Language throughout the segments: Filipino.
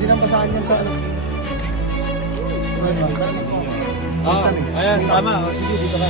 Pwede lang basahan yan sa ano. Ayan, tama. Sige, dito ka.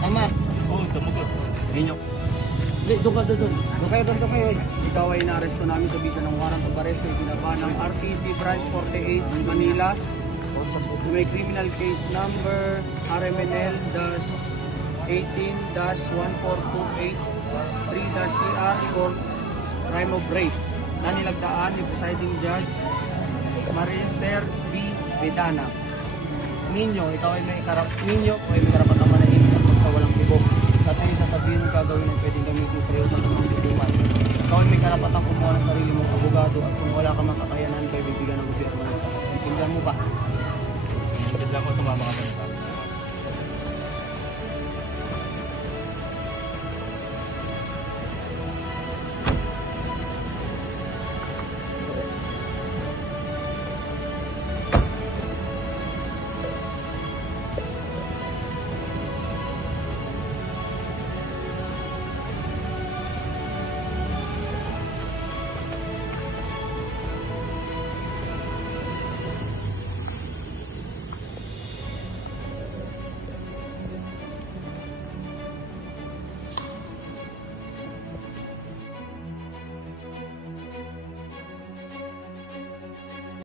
Tama. Oo, sumugot. Ninyo. Doon kayo. Ikaw ay na-arresto namin sa bisa ng warrant of arrest na ginagawa ng RTC Branch 48 Manila. May criminal case number RMNL-18-14283-CR for crime of rape na nilagdaan ni Presiding Judge Marister B. Vedana. Ninyo, ikaw ay may karapatan manahimik at magsawalang tibok. At ang sasabihin ng gagawin ay pwedeng gamitin sa iyo sa mga bituman. Ikaw ay may karapatan kumuha ng sarili mong abogado at kung wala ka makakayanan, kay bibigyan ng gobyerno ng sakit. Intindihan mo ba? Intindihan ko, sumama ka sa